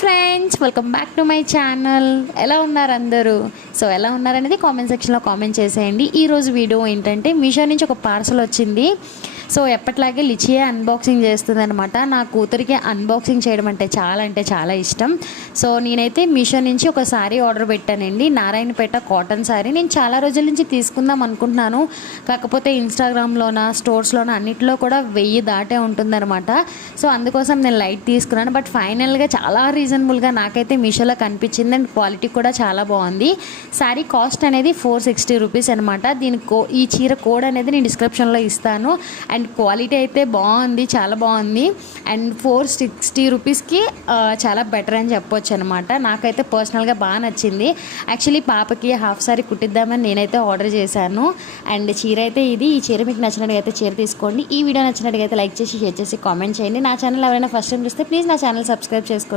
Friends, welcome back to my channel. ఎలా ఉన్నారు అందరూ? సో ఎలా ఉన్నారనేది కామెంట్ సెక్షన్లో కామెంట్ చేసేయండి. ఈరోజు వీడియో ఏంటంటే మీషో నుంచి ఒక పార్సల్ వచ్చింది. సో ఎప్పట్లాగే లిచియే అన్బాక్సింగ్ చేస్తుంది అనమాట. నా కూతురికి అన్బాక్సింగ్ చేయడం అంటే చాలా ఇష్టం. సో నేనైతే మీషో నుంచి ఒక శారీ ఆర్డర్ పెట్టానండి, నారాయణపేట కాటన్ శారీ. నేను చాలా రోజుల నుంచి తీసుకుందాం అనుకుంటున్నాను, కాకపోతే ఇన్స్టాగ్రామ్లోన స్టోర్స్లోన అన్నింటిలో కూడా 1000 దాటే ఉంటుందన్నమాట. సో అందుకోసం నేను లైట్ తీసుకున్నాను. బట్ ఫైనల్గా చాలా రీజనబుల్గా నాకైతే మీషోలో కనిపించింది అండ్ క్వాలిటీ కూడా చాలా బాగుంది. శారీ కాస్ట్ అనేది 460 రూపీస్ అనమాట. ఈ చీర కోడ్ అనేది నేను డిస్క్రిప్షన్లో ఇస్తాను. అండ్ క్వాలిటీ అయితే బాగుంది, చాలా బాగుంది. అండ్ 460 రూపీస్కి చాలా బెటర్ అని చెప్పొచ్చు అనమాట. నాకైతే పర్సనల్గా బాగా నచ్చింది. యాక్చువల్లీ పాపకి హాఫ్ సారీ కుట్టిద్దామని నేనైతే ఆర్డర్ చేశాను. అండ్ చీర అయితే ఇది. ఈ చీర మీకు నచ్చినట్టుగా అయితే చీర తీసుకోండి. ఈ వీడియో నచ్చినట్టుగా అయితే లైక్ చేసి షేర్ చేసి కామెంట్ చేయండి. నా ఛానల్ ఎవరైనా ఫస్ట్ టైం చూస్తే ప్లీజ్ నా ఛానల్ సబ్స్క్రైబ్ చేసుకోండి.